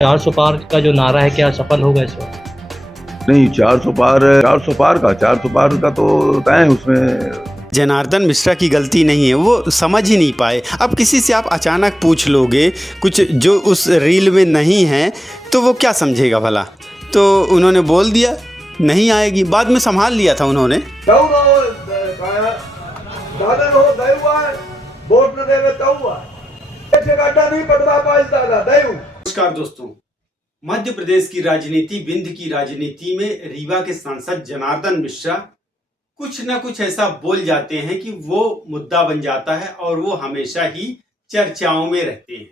400 पार का जो नारा है क्या सफल होगा इस बार? नहीं, 400 पार का तो तय है उसमें। जनार्दन मिश्रा की गलती नहीं है, वो समझ ही नहीं पाए। अब किसी से आप अचानक पूछ लोगे कुछ जो उस रील में नहीं है तो वो क्या समझेगा भला। तो उन्होंने बोल दिया नहीं आएगी, बाद में संभाल लिया था उन्होंने। नमस्कार दोस्तों, मध्य प्रदेश की राजनीति, विंध्य की राजनीति में रीवा के सांसद जनार्दन मिश्रा कुछ न कुछ ऐसा बोल जाते हैं कि वो मुद्दा बन जाता है और वो हमेशा ही चर्चाओं में रहते हैं।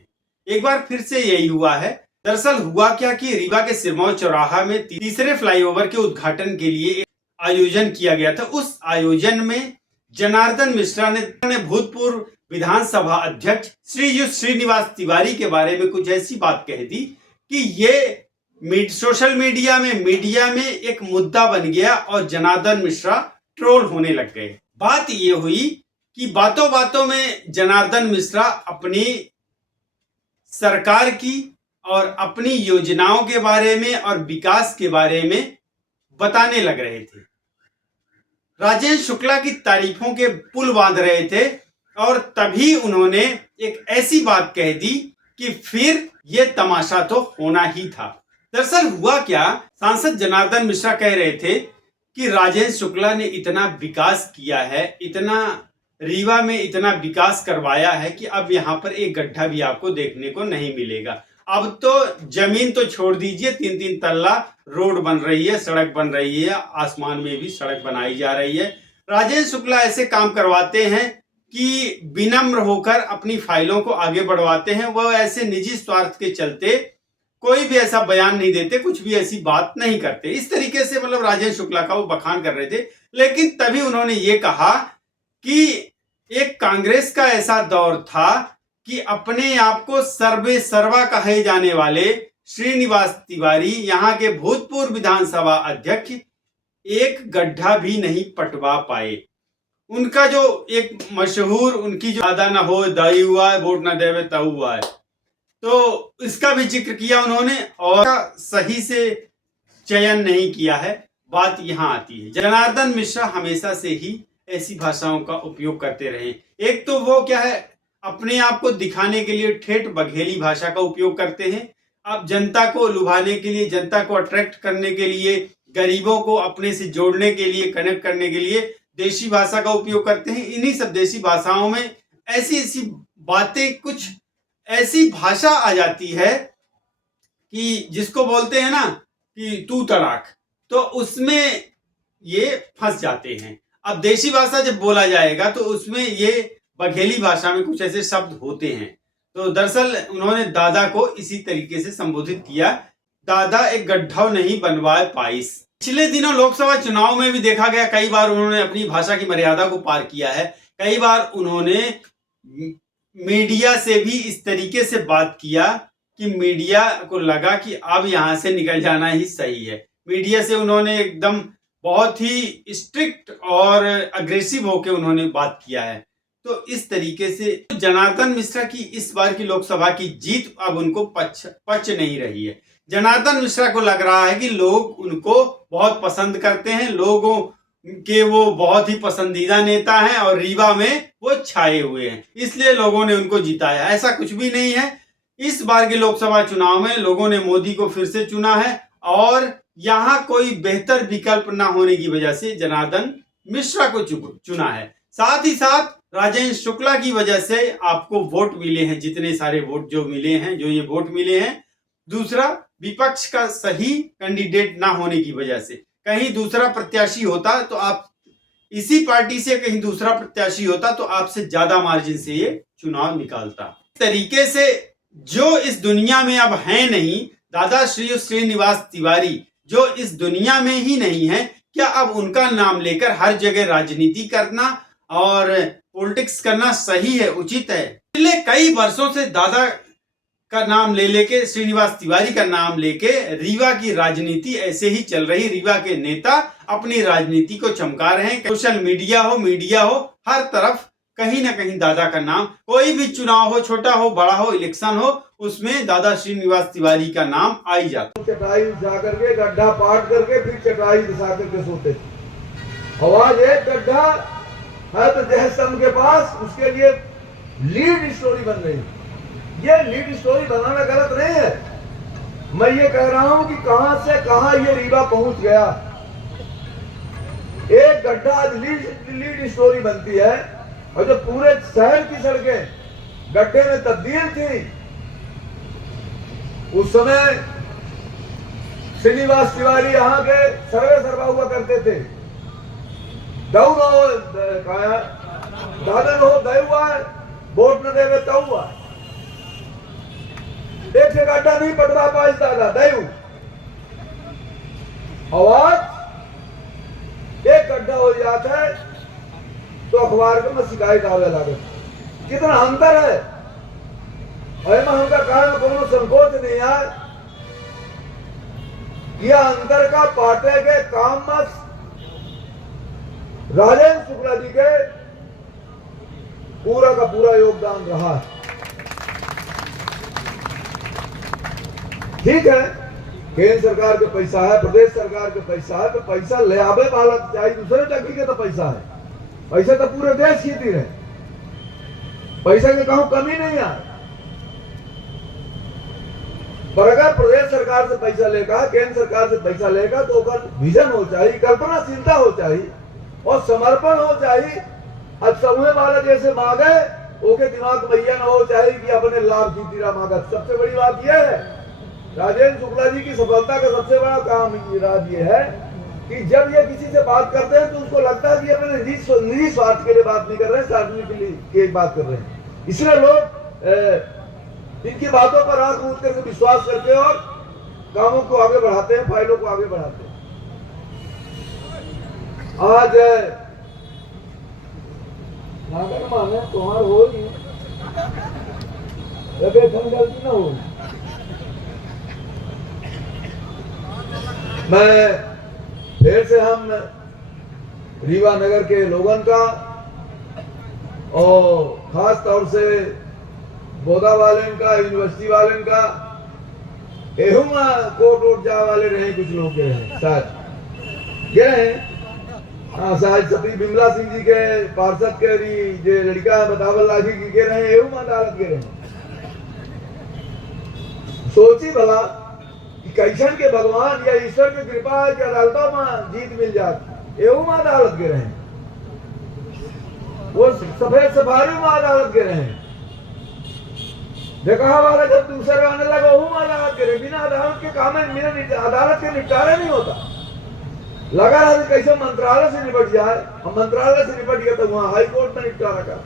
एक बार फिर से यही हुआ है। दरअसल हुआ क्या कि रीवा के सिरमौर चौराहा में तीसरे फ्लाईओवर के उद्घाटन के लिए आयोजन किया गया था। उस आयोजन में जनार्दन मिश्रा ने भूतपूर्व विधानसभा अध्यक्ष श्रीयुत श्रीनिवास तिवारी के बारे में कुछ ऐसी बात कह दी कि ये सोशल मीडिया में एक मुद्दा बन गया और जनार्दन मिश्रा ट्रोल होने लग गए। बात ये हुई कि बातों बातों में जनार्दन मिश्रा अपनी सरकार की और अपनी योजनाओं के बारे में और विकास के बारे में बताने लग रहे थे। राजेश शुक्ला की तारीफों के पुल बांध रहे थे और तभी उन्होंने एक ऐसी बात कह दी कि फिर ये तमाशा तो होना ही था। दरअसल हुआ क्या, सांसद जनार्दन मिश्रा कह रहे थे कि राजेश शुक्ला ने इतना विकास किया है, इतना रीवा में इतना विकास करवाया है कि अब यहाँ पर एक गड्ढा भी आपको देखने को नहीं मिलेगा। अब तो जमीन तो छोड़ दीजिए, 3-3 तल्ला रोड बन रही है, सड़क बन रही है, आसमान में भी सड़क बनाई जा रही है। राजेश शुक्ला ऐसे काम करवाते हैं कि विनम्र होकर अपनी फाइलों को आगे बढ़वाते हैं। वह ऐसे निजी स्वार्थ के चलते कोई भी ऐसा बयान नहीं देते, कुछ भी ऐसी बात नहीं करते। इस तरीके से मतलब राजेश शुक्ला का वो बखान कर रहे थे। लेकिन तभी उन्होंने ये कहा कि एक कांग्रेस का ऐसा दौर था कि अपने आप को सर्वे सर्वा कहे जाने वाले श्रीनिवास तिवारी, यहाँ के भूतपूर्व विधानसभा अध्यक्ष, एक गड्ढा भी नहीं पटवा पाए। उनका जो एक मशहूर उनकी जो वादा ना हो दाई हुआ है, वोट ना देवे तऊ हुआ है, तो इसका भी जिक्र किया उन्होंने और सही से चयन नहीं किया है। बात यहाँ आती है, जनार्दन मिश्रा हमेशा से ही ऐसी भाषाओं का उपयोग करते रहे। एक तो वो क्या है, अपने आप को दिखाने के लिए ठेठ बघेली भाषा का उपयोग करते हैं। अब जनता को लुभाने के लिए, जनता को अट्रैक्ट करने के लिए, गरीबों को अपने से जोड़ने के लिए, कनेक्ट करने के लिए देशी भाषा का उपयोग करते हैं। इन्हीं सब देशी भाषाओं में ऐसी ऐसी बातें, कुछ ऐसी भाषा आ जाती है कि जिसको बोलते हैं ना कि तू तड़ाक, तो उसमें ये फंस जाते हैं। अब देशी भाषा जब बोला जाएगा तो उसमें ये बघेली भाषा में कुछ ऐसे शब्द होते हैं। तो दरअसल उन्होंने दादा को इसी तरीके से संबोधित किया, दादा एक गड्ढा नहीं बनवाए पाइस। पिछले दिनों लोकसभा चुनाव में भी देखा गया, कई बार उन्होंने अपनी भाषा की मर्यादा को पार किया है। कई बार उन्होंने मीडिया से भी इस तरीके से बात किया कि मीडिया को लगा कि अब यहां से निकल जाना ही सही है। मीडिया से उन्होंने एकदम बहुत ही स्ट्रिक्ट और अग्रेसिव होकर उन्होंने बात किया है। तो इस तरीके से जनार्दन मिश्रा की इस बार की लोकसभा की जीत अब उनको पच नहीं रही है। जनार्दन मिश्रा को लग रहा है कि लोग उनको बहुत पसंद करते हैं, लोगों के वो बहुत ही पसंदीदा नेता हैं और रीवा में वो छाए हुए हैं, इसलिए लोगों ने उनको जिताया। ऐसा कुछ भी नहीं है। इस बार के लोकसभा चुनाव में लोगों ने मोदी को फिर से चुना है और यहाँ कोई बेहतर विकल्प न होने की वजह से जनार्दन मिश्रा को चुना है। साथ ही साथ राजेश शुक्ला की वजह से आपको वोट मिले हैं, जितने सारे वोट जो मिले हैं, जो ये वोट मिले हैं। दूसरा, विपक्ष का सही कैंडिडेट ना होने की वजह से, कहीं दूसरा प्रत्याशी होता तो आप इसी पार्टी से कहीं दूसरा प्रत्याशी होता तो आपसे ज्यादा मार्जिन से ये चुनाव निकालता। इस तरीके से जो इस दुनिया में अब है नहीं, दादा श्रीनिवास तिवारी जो इस दुनिया में ही नहीं है, क्या अब उनका नाम लेकर हर जगह राजनीति करना और पॉलिटिक्स करना सही है, उचित है? पिछले कई वर्षों से दादा का नाम ले लेके, श्रीनिवास तिवारी का नाम लेके रीवा की राजनीति ऐसे ही चल रही। रीवा के नेता अपनी राजनीति को चमका रहे हैं। सोशल मीडिया हो, हर तरफ कहीं ना कहीं दादा का नाम, कोई भी चुनाव हो, छोटा हो बड़ा हो, इलेक्शन हो, उसमें दादा श्रीनिवास तिवारी का नाम आ ही जाता। चटाई बिछा करके गड्ढा पाट करके फिर चटाई बिछा करके सोते थे। आवाज एक गड्ढा है तो जहसम के पास, उसके लिए लीड स्टोरी बन रही है। ये लीड स्टोरी बनाना गलत नहीं है, मैं ये कह रहा हूं कि कहां से कहां ये रीवा पहुंच गया। एक गड्ढा आज लीड स्टोरी बनती है, और जो पूरे शहर की सड़कें गड्ढे में तब्दील थी, उस समय श्रीनिवास तिवारी यहाँ के सर्वे सर्वा हुआ करते थे। दादन हो गए हुआ है, वोट न देवे तो हुआ। एक से गड्ढा नहीं पटवा पाए दादा दयू। आवाज एक गड्ढा हो जाता है तो अखबार में शिकायत आवे लगे। कितना अंतर है, और हमका कारण कोनो संकोच नहीं है। यह अंतर का पाटे के काम में राजेंद्र शुक्ला जी के पूरा का पूरा योगदान रहा है। ठीक है, केंद्र सरकार के पैसा है, प्रदेश सरकार के पैसा है, तो पैसा ले आवे वाला चाहिए दूसरे टकी के तो पैसा है। पैसा तो पूरे देश की थी रहे, पैसा के कहूं कमी नहीं है। पर अगर प्रदेश सरकार से पैसा लेगा, केंद्र सरकार से पैसा लेगा, तो विजन हो चाहिए, कल्पनाशीलता हो चाहिए और समर्पण हो चाहिए। अब समूह वाला जैसे मांगे ओके दिमाग में यह न हो चाहिए कि अपने लाभ की तीरा मांगा। सबसे बड़ी बात यह है, राजेंद्र शुक्ला जी की सफलता का सबसे बड़ा काम राज ये है कि जब ये किसी से बात करते हैं तो उसको लगता है कि अपने निजी स्वार्थ के लिए बात नहीं कर रहे हैं, सार्वजनिक के लिए बात कर रहे हैं। इसलिए लोग इनकी बातों पर आंख मूंद करके विश्वास करते हैं और कामों को आगे बढ़ाते हैं, फाइलों को आगे बढ़ाते हैं। आज नागर माने तुम्हार हो गलती ना हो। मैं फिर से हम रीवा नगर के लोगों का और खास तौर से बोदा वाले का, यूनिवर्सिटी वाले का, एहुम कोट वोट जा वाले रहे, कुछ लोग के रहे शायद गए। हाँ, शायद सती बिमला सिंह जी के पार्षद के जो लड़का है बतावल लाठी की के रहे, एहुम अदालत के रहे। सोची भला कैसन के भगवान या ईश्वर की कृपा है कि अदालतों में जीत मिल जाती। एवं अदालत के रहे, वो सफेद सफारी में अदालत के रहे। देखा वाला जब दूसरे आने लगा वो अदालत के रहे। बिना अदालत के काम में बिना अदालत के निपटारे नहीं होता। लगा रहा कैसे मंत्रालय से निपट जाए, हम मंत्रालय से निपट गया तो वहां हाई कोर्ट में निपटारा का।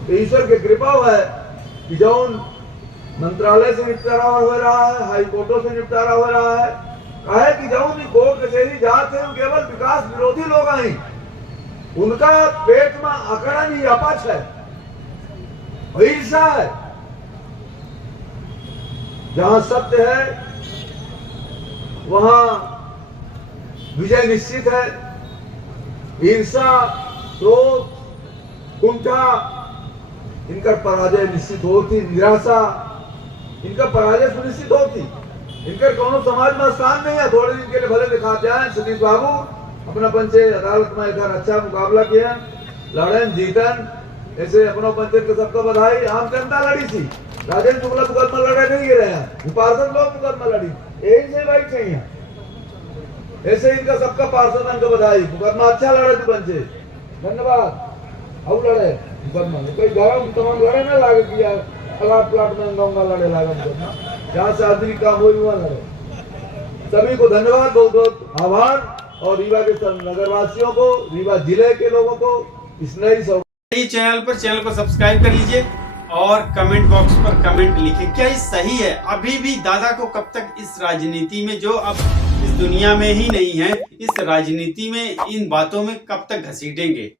तो ईश्वर की कृपा है कि जो मंत्रालय से निपटारा हो रहा है, हाई कोर्टों से निपटारा हो रहा है। कहे कि जो भी कोर्ट कचहरी जाते हैं केवल विकास विरोधी लोग आए, उनका पेट में अकड़ा नहीं, अपच है, ईर्षा है। जहां सत्य है वहां विजय निश्चित है। ईर्षा, क्रोध, कुंठा, इनका पराजय निश्चित होती। निराशा, इनका पराजय सुनिश्चित होती। इनका कोनो समाज में स्थान नहीं है। थोड़े दिन के लिए भले दिखाते हैं सतीश बाबू अपना पंचे अदालत में इधर अच्छा मुकाबला किया, लड़न जीतन, ऐसे अपना पंचे के सबका बधाई। आम जनता लड़ी थी, राजेंद्र शुक्ला मुकदमा लड़े नहीं गिरे हैं, पार्षद लोग मुकदमा लड़ी, यही से भाई चाहिए। ऐसे इनका सबका पार्षद का बधाई, मुकदमा अच्छा लड़े थे पंचे, धन्यवाद। अब लड़े मुकदमा, कोई गाँव तमाम लड़े ना लागे किया प्लाट प्लाट में गाँव लड़े लागा, जहाँ से आदमी काम हो वहाँ लड़े। सभी को धन्यवाद, बहुत बहुत आभार। और रीवा के नगरवासियों को, रीवा जिले के लोगों को इस नई चैनल को सब्सक्राइब कर लीजिए और कमेंट बॉक्स पर कमेंट लिखिए, क्या ये सही है? अभी भी दादा को कब तक इस राजनीति में, जो अब इस दुनिया में ही नहीं है, इस राजनीति में इन बातों में कब तक घसीटेंगे?